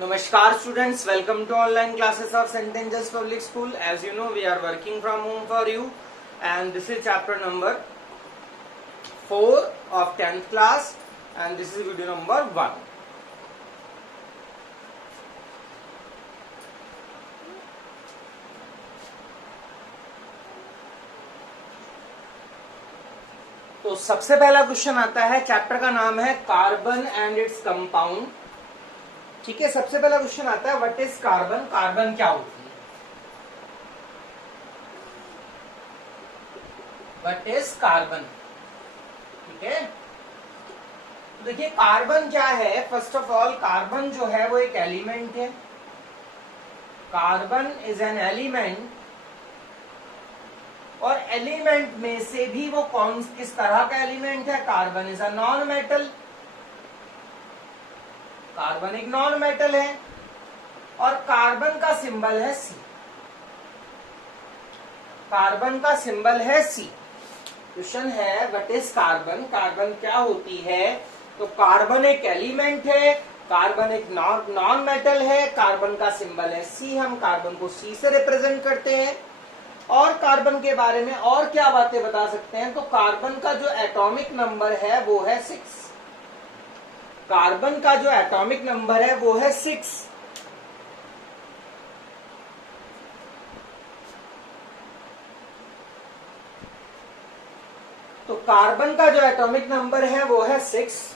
Namaskar students, welcome to online classes of St. Angel's Public School. As you know, we are working from home for you and this is chapter number 4 of 10th class and this is video number 1. तो सबसे पहला question आता है, chapter का नाम है carbon and its compound. ठीक है, सबसे पहला क्वेश्चन आता है व्हाट इज कार्बन। कार्बन क्या होती है, व्हाट इज कार्बन। ठीक है, तो देखिए कार्बन क्या है। फर्स्ट ऑफ ऑल कार्बन जो है वो एक एलिमेंट है। कार्बन इज एन एलिमेंट और एलिमेंट में से भी वो किस तरह का एलिमेंट है। Carbon is a non metal. Carbon एक नॉन मेटल है और कार्बन का सिंबल है सी। कार्बन का सिंबल है सी। क्वेश्चन है व्हाट इज कार्बन। कार्बन क्या होती है। तो कार्बन एक एलिमेंट है, कार्बन एक नॉन मेटल है, कार्बन का सिंबल है सी। हम कार्बन को सी से रिप्रेजेंट करते हैं। और कार्बन के बारे में और क्या बातें बता सकते हैं, तो कार्बन का जो एटॉमिक नंबर है वो है 6। कार्बन का जो एटॉमिक नंबर है वो है 6। तो कार्बन का जो एटॉमिक नंबर है वो है 6।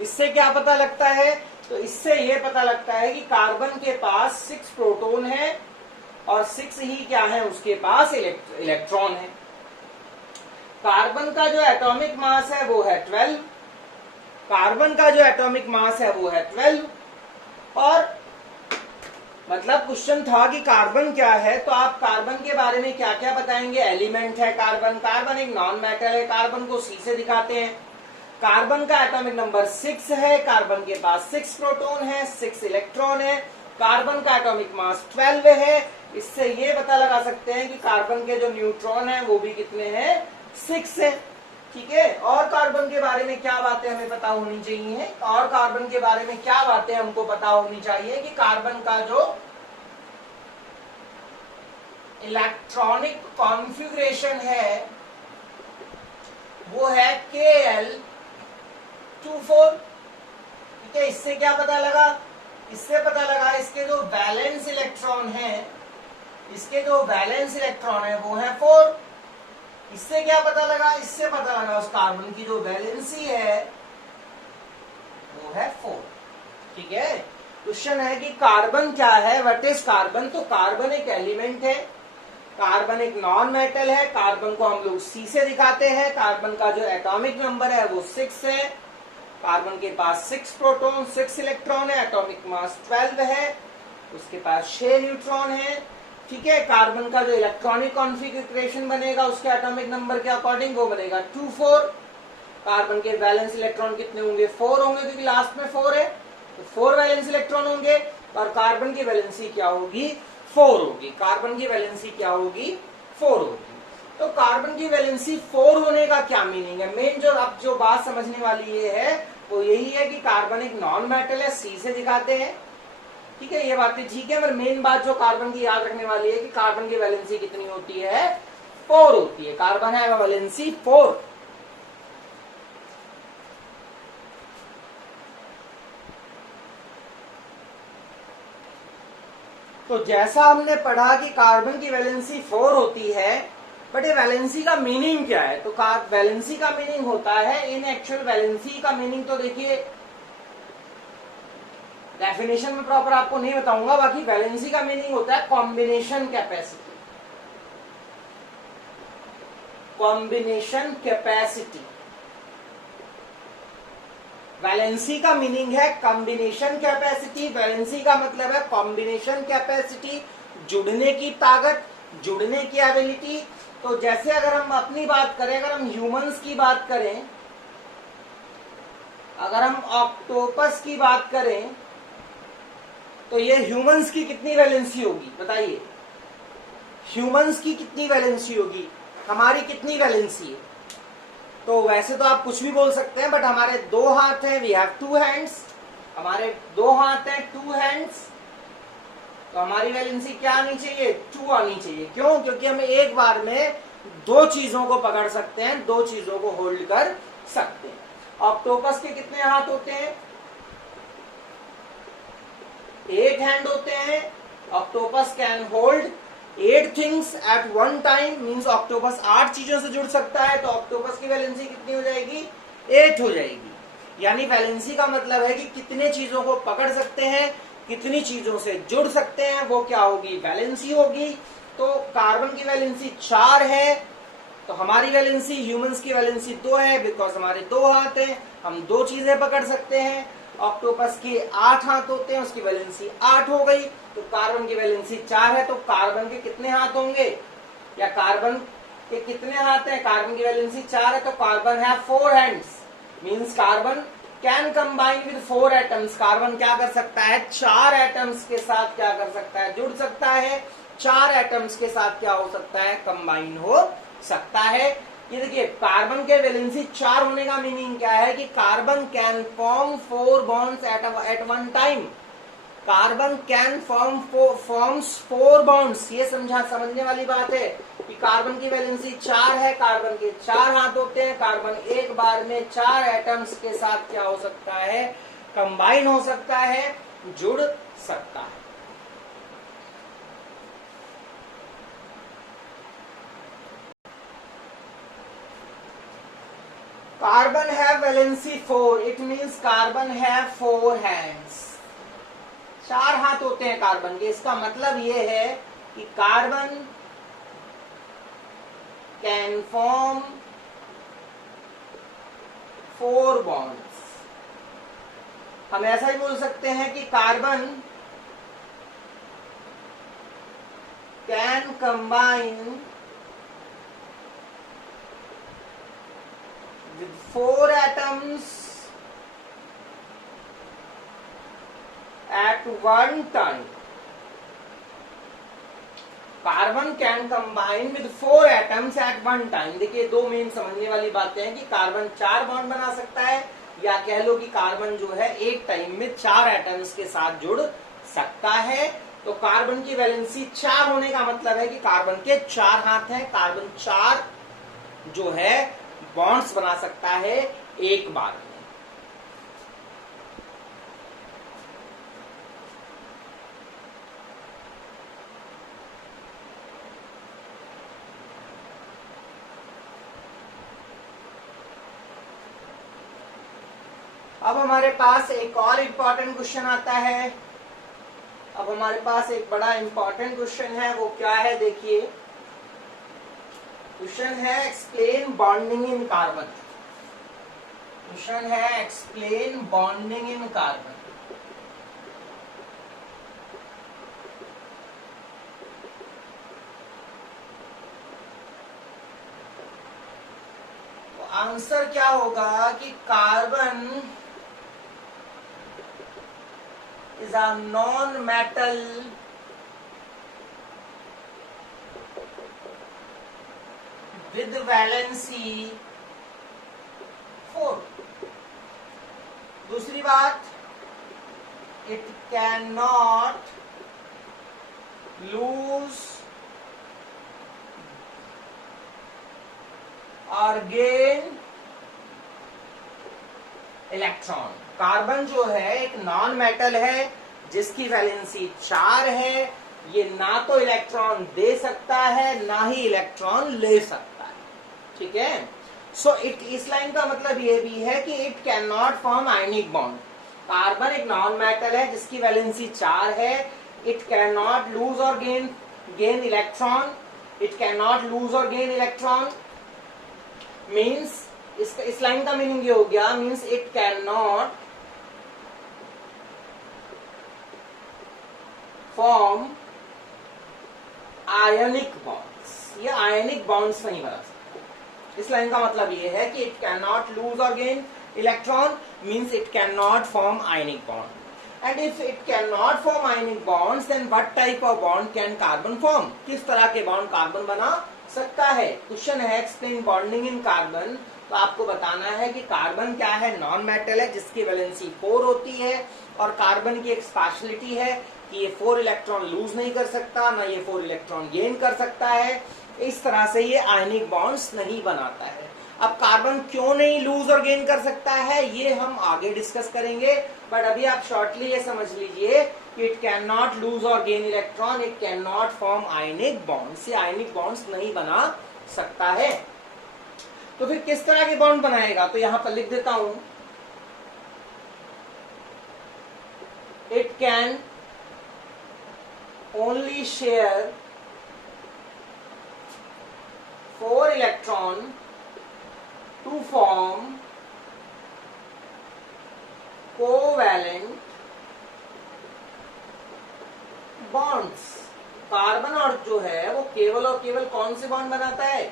इससे क्या पता लगता है, तो इससे ये पता लगता है कि कार्बन के पास 6 प्रोटॉन है और 6 ही क्या है, उसके पास इलेक्ट्रॉन है। कार्बन का जो एटॉमिक मास है वो है 12। कार्बन का जो एटॉमिक मास है वो है 12। और मतलब क्वेश्चन था कि कार्बन क्या है, तो आप कार्बन के बारे में क्या क्या बताएंगे। एलिमेंट है कार्बन, कार्बन एक नॉन मेटल है, कार्बन को सी से दिखाते हैं। कार्बन का एटॉमिक नंबर 6 है, कार्बन के पास 6 प्रोटॉन है, 6 इलेक्ट्रॉन है, कार्बन का एटॉमिक मास 12 है। इससे ये पता लगा सकते हैं कि कार्बन के जो न्यूट्रॉन है वो भी कितने हैं, 6 है। ठीक है, और कार्बन के बारे में क्या बातें हमें पता होनी चाहिए। और कार्बन के बारे में क्या बातें हमको पता होनी चाहिए कि कार्बन का जो इलेक्ट्रॉनिक कॉन्फ़िगरेशन है वो है Kl2,4। ठीक है, इससे क्या पता लगा, इससे पता लगा इसके जो वैलेंस इलेक्ट्रॉन है, इसके जो वैलेंस इलेक्ट्रॉन है वो है 4। इससे क्या पता लगा, इससे पता लगा उस कार्बन की जो वैलेंसी है वो है 4। ठीक है, क्वेश्चन है कि कार्बन क्या है, व्हाट इज कार्बन। तो कार्बन एक एलिमेंट है, कार्बन एक नॉन मेटल है, कार्बन को हम लोग सी से दिखाते हैं। कार्बन का जो एटॉमिक नंबर है वो 6 है, कार्बन के पास 6 प्रोटॉन 6 इलेक्ट्रॉन है, एटॉमिक मास 12 है, उसके पास 6 न्यूट्रॉन है। ठीक है, कार्बन का जो इलेक्ट्रॉनिक कॉन्फ़िगरेशन बनेगा उसके एटॉमिक नंबर के अकॉर्डिंग वो बनेगा 2,4। कार्बन के वैलेंस इलेक्ट्रॉन कितने होंगे, 4 होंगे, क्योंकि लास्ट में 4 है तो 4 वैलेंस इलेक्ट्रॉन होंगे। और कार्बन की वैलेंसी क्या होगी, 4 होगी। कार्बन की वैलेंसी क्या होगी, 4 होगी। तो कार्बन की वैलेंसी 4 होने का क्या मीनिंग है। मेन जो अब जो बात समझने वाली ये है वो यही है कि कार्बन एक नॉन मेटल है, सी से दिखाते हैं। ठीक है, ये बातें ठीक है, पर मेन बात जो कार्बन की याद रखने वाली है कि कार्बन की वैलेंसी कितनी होती है, 4 होती है। कार्बन है वैलेंसी 4। तो जैसा हमने पढ़ा कि कार्बन की वैलेंसी 4 होती है, बट ये वैलेंसी का मीनिंग क्या है। तो वैलेंसी का मीनिंग होता है, इन एक्चुअल वैलेंसी का मीनिंग तो देखिए डेफिनेशन में प्रॉपर आपको नहीं बताऊंगा, बाकी वैलेंसी का मीनिंग होता है combination capacity. Combination capacity, valency का मीनिंग है कॉम्बिनेशन कैपेसिटी। वैलेंसी का मतलब है कॉम्बिनेशन कैपेसिटी, जुड़ने की ताकत, जुड़ने की एबिलिटी। तो जैसे अगर हम अपनी बात करें, अगर हम ह्यूमंस की बात करें, अगर हम ऑक्टोपस की बात करें, तो ये ह्यूमंस की कितनी वैलेंसी होगी बताइए। ह्यूमंस की कितनी वैलेंसी होगी, हमारी कितनी वैलेंसी है। तो वैसे तो आप कुछ भी बोल सकते हैं, बट हमारे 2 हाथ हैं, वी हैव 2 हैंड्स। हमारे 2 हाथ हैं, 2 हैंड्स, तो हमारी वैलेंसी क्या आनी चाहिए? 2 आनी चाहिए। क्यों? क्योंकि हम एक बार में 2 चीजों को पकड़ सकते हैं, 2 चीजों को होल्ड कर सकते हैं। ऑक्टोपस के कितने हाथ होते हैं? 8 हैंड होते हैं। Octopus can hold 8 things at one time, means octopus 8 चीजों से जुड़ सकता है। तो ऑक्टोपस की वैलेंसी कितनी हो जाएगी? 8 हो जाएगी। यानी वैलेंसी का मतलब है कि कितने चीजों को पकड़ सकते हैं, कितनी चीजों से जुड़ सकते हैं, वो क्या होगी? वैलेंसी होगी। तो कार्बन की वैलेंसी 4 है, तो हमारी वैलेंसी, ह्यूमंस की वैलेंसी 2 है, बिकॉज हमारे 2 हाथ हैं, हम 2 चीजें पकड़ सकते हैं। ऑक्टोपस के 8 हाथ होते हैं, उसकी वैलेंसी 8 हो गई। तो कार्बन की वैलेंसी 4 है, तो कार्बन के कितने हाथ होंगे, या कार्बन के कितने हाथ हैं? कार्बन की वैलेंसी 4 है, तो कार्बन है 4 hands, means carbon can combine with 4 atoms. Carbon क्या कर सकता है? 4 एटम्स के साथ क्या कर सकता है? जुड़ सकता है। 4 एटम्स के साथ क्या हो सकता है? कंबाइन हो सकता है। ये देखिए, कार्बन के वैलेंसी 4 होने का मीनिंग क्या है कि carbon can form 4 bonds eight one time. Carbon can forms 4 bonds. ये समझने वाली बात है कि कार्बन की वैलेंसी 4 है, कार्बन के 4 हाथ होते हैं। कार्बन एक बार में 4 एटम्स के साथ क्या हो सकता है? कंबाइन हो सकता है, जुड़ सकता है। कार्बन है वैलेंसी 4, इट मीन्स कार्बन है 4 हैंड्स। 4 हाथ होते हैं कार्बन के। इसका मतलब यह है कि कार्बन कैन फॉर्म 4 बॉन्ड्स। हम ऐसा ही बोल सकते हैं कि carbon can combine with 4 atoms at one time. Carbon can combine with 4 atoms at one time. देखिए, 2 मेन समझने वाली बातें हैं कि कार्बन 4 बॉन्ड बना सकता है, या कह लो कि कार्बन जो है एक टाइम में 4 एटम्स के साथ जुड़ सकता है। तो कार्बन की वैलेंसी 4 होने का मतलब है कि कार्बन के 4 हाथ हैं। कार्बन 4 जो है बॉन्ड्स बना सकता है एक बार में। अब हमारे पास एक और इंपॉर्टेंट क्वेश्चन आता है। अब हमारे पास एक बड़ा इंपॉर्टेंट क्वेश्चन है, वो क्या है? देखिए, क्वेश्चन है explain bonding in carbon. Question है एक्सप्लेन बॉन्डिंग इन कार्बन। तो आंसर क्या होगा कि carbon is a non metal with valency 4। दूसरी बात, it cannot lose or gain electron. Carbon जो है एक नॉन मेटल है जिसकी वैलेंसी 4 है। ये ना तो इलेक्ट्रॉन दे सकता है, ना ही इलेक्ट्रॉन ले सकता है। ठीक है। सो इस लाइन का मतलब ये भी है कि it can not form ionic bond. Carbon एक नॉन मेटल है जिसकी वैलेंसी 4 है। इट कैन नॉट लूज और gain electron. It can not lose और गेन इलेक्ट्रॉन मीन्स, इस लाइन का मीनिंग ये हो गया, means it can not form ionic bonds. ये आयनिक बॉन्ड्स नहीं बना सकता। इस लाइन का मतलब ये है कि इट कैन नॉट लूज और gain electron, means it can not form ionic bond. And if it can not form ionic bonds, then what type of bond can carbon form? किस तरह के बॉन्ड कार्बन बना सकता है? Question है explain bonding in carbon. तो आपको बताना है कि कार्बन क्या है, नॉन मेटल है जिसकी वैलेंसी 4 होती है, और कार्बन की एक स्पेशलिटी है कि ये 4 इलेक्ट्रॉन लूज नहीं कर सकता, ना ये 4 इलेक्ट्रॉन गेन कर सकता है। इस तरह से ये आयनिक बॉन्ड्स नहीं बनाता है। अब कार्बन क्यों नहीं लूज और गेन कर सकता है ये हम आगे डिस्कस करेंगे, बट अभी आप शॉर्टली ये समझ लीजिए कि इट कैन नॉट लूज और gain electron, it can not form ionic bonds, ये आयनिक बॉन्ड्स नहीं बना सकता है। तो फिर किस तरह के बॉन्ड बनाएगा, तो यहां पर लिख देता हूं, it can only share 4 electron to form covalent bonds. Carbon और जो है वो केवल और केवल कौन से बॉन्ड बनाता है,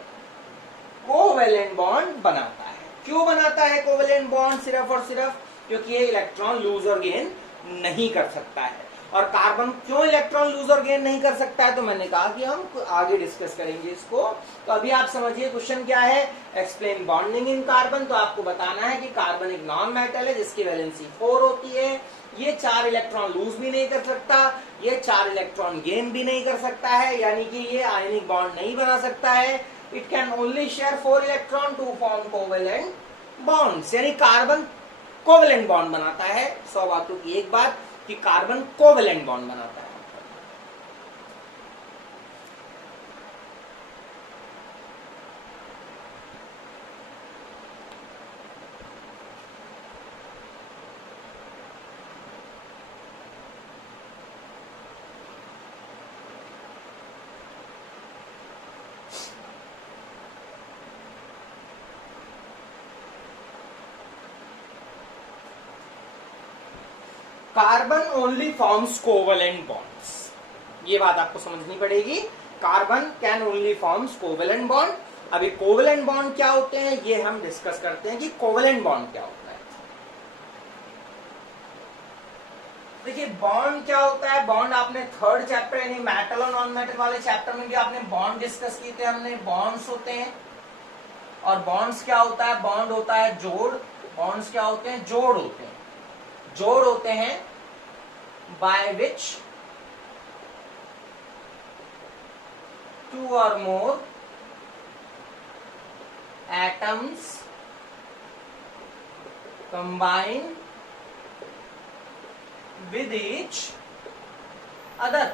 कोवैलेंट बॉन्ड बनाता है। क्यों बनाता है कोवैलेंट बॉन्ड, सिर्फ और सिर्फ क्योंकि ये इलेक्ट्रॉन लूज और गेन नहीं कर सकता है। और कार्बन क्यों इलेक्ट्रॉन लूज और गेन नहीं कर सकता है, तो मैंने कहा कि हम आगे डिस्कस करेंगे इसको। तो अभी आप समझिए क्वेश्चन क्या है, एक्सप्लेन बॉन्डिंग इन कार्बन। तो आपको बताना है कि कार्बन एक नॉन मेटल है जिसकी वैलेंसी 4 होती है, ये 4 इलेक्ट्रॉन लूज भी नहीं कर सकता, ये 4 इलेक्ट्रॉन गेन भी नहीं कर सकता है, यानी कि ये आयनिक बॉन्ड नहीं बना सकता है। It can only share 4 electron to form covalent bonds, यानी कार्बन कोवैलेंट बॉन्ड बनाता है। 100 बातों की एक बात कि कार्बन कोवैलेंट बॉन्ड बनाता है। Carbon only forms covalent bonds, ये बात आपको समझनी पड़ेगी। Carbon can only forms covalent bond. अभी कोवैलेंट बॉन्ड क्या होते हैं ये हम डिस्कस करते हैं कि कोवैलेंट बॉन्ड क्या होता है। देखिए बॉन्ड क्या होता है, बॉन्ड आपने 3rd चैप्टर यानी मेटल और नॉन मेटल वाले चैप्टर में भी आपने बॉन्ड डिस्कस किए थे हमने। बॉन्ड्स होते हैं, और बॉन्ड्स क्या होता है, बॉन्ड होता है जोड़। बॉन्ड्स क्या होते हैं, जोड़ होते हैं। जोड़ होते हैं by which 2 or more atoms combine with each other,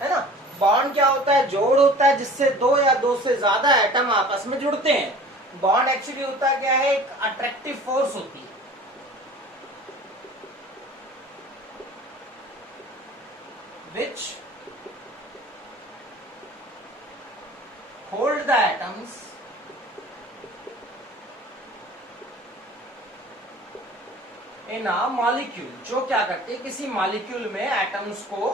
है ना। बॉन्ड क्या होता है, जोड़ होता है जिससे 2 या 2 से ज्यादा एटम आपस में जुड़ते हैं। बॉन्ड एक्चुअली होता क्या है, एक अट्रैक्टिव फोर्स होती है which hold the atoms in a molecule, जो क्या करते हैं किसी मॉलिक्यूल में एटम्स को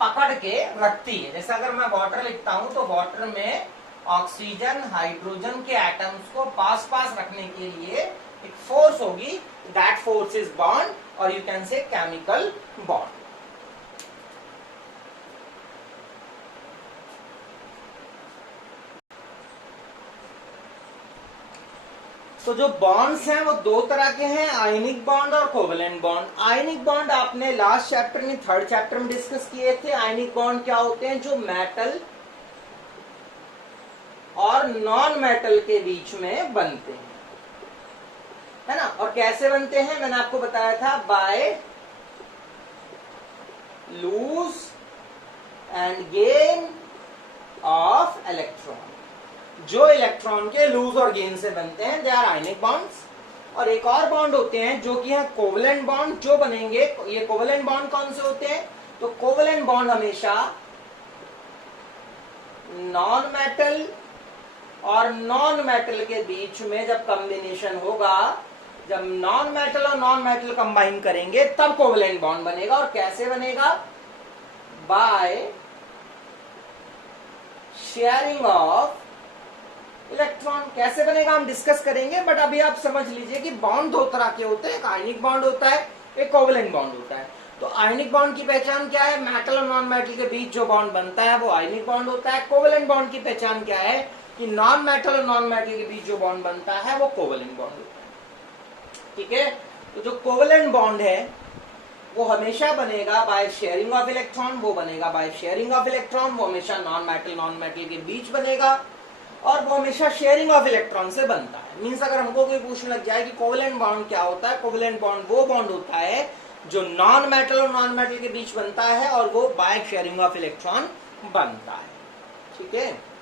पकड़ के रखती है। जैसे अगर मैं वाटर लिखता हूं तो वाटर में ऑक्सीजन हाइड्रोजन के एटम्स को पास पास रखने के लिए एक फोर्स होगी, दैट फोर्स इज बॉन्ड, और you can say chemical bond. तो जो बॉन्ड्स हैं वो 2 तरह के हैं, आयनिक बॉन्ड और कोवैलेंट बॉन्ड। आयनिक बॉन्ड आपने लास्ट चैप्टर में 3rd चैप्टर में डिस्कस किए थे। आयनिक बॉन्ड क्या होते हैं, जो मेटल और नॉन मेटल के बीच में बनते हैं, है ना। और कैसे बनते हैं मैंने आपको बताया था, by lose and gain of electron. जो इलेक्ट्रॉन के लूज और गेन से बनते हैं दे आर आयनिक बॉन्ड्स। और एक और बॉन्ड होते हैं जो कि है कोवैलेंट बॉन्ड, जो बनेंगे। ये कोवैलेंट बॉन्ड कौन से होते हैं, तो कोवैलेंट बॉन्ड हमेशा नॉन मेटल और नॉन मेटल के बीच में जब कॉम्बिनेशन होगा, जब नॉन मेटल और नॉन मेटल कंबाइन करेंगे तब कोवैलेंट बॉन्ड बनेगा। और कैसे बनेगा, बाय शेयरिंग ऑफ इलेक्ट्रॉन। कैसे बनेगा हम डिस्कस करेंगे, बट अभी आप समझ लीजिए कि बॉन्ड 2 तरह के होते हैं, एक आयनिक बॉन्ड होता है, एक कोवैलेंट बॉन्ड होता है। तो आयनिक बॉन्ड की पहचान क्या है, मेटल और नॉन मेटल के बीच जो बॉन्ड बनता है वो आयनिक बॉन्ड होता है। कोवैलेंट बॉन्ड की पहचान क्या है, कि नॉन मेटल और नॉन मेटल के बीच जो बॉन्ड बनता है वो कोवेलेंट बॉन्ड होता है। ठीक है, तो जो कोवेलेंट बॉन्ड है वो हमेशा बनेगा बाय शेयरिंग ऑफ इलेक्ट्रॉन, वो बनेगा बाय शेयरिंग ऑफ इलेक्ट्रॉन, वो हमेशा नॉन मेटल के बीच बनेगा और वो हमेशा शेयरिंग ऑफ इलेक्ट्रॉन से बनता है। मींस अगर हमको कोई पूछने लग जाए कि कोवेलेंट बॉन्ड क्या होता है, कोवेलेंट बॉन्ड वो बॉन्ड होता है जो नॉन मेटल और नॉन मेटल के बीच बनता है और वो बाय शेयरिंग ऑफ इलेक्ट्रॉन बनता है। ठीक है।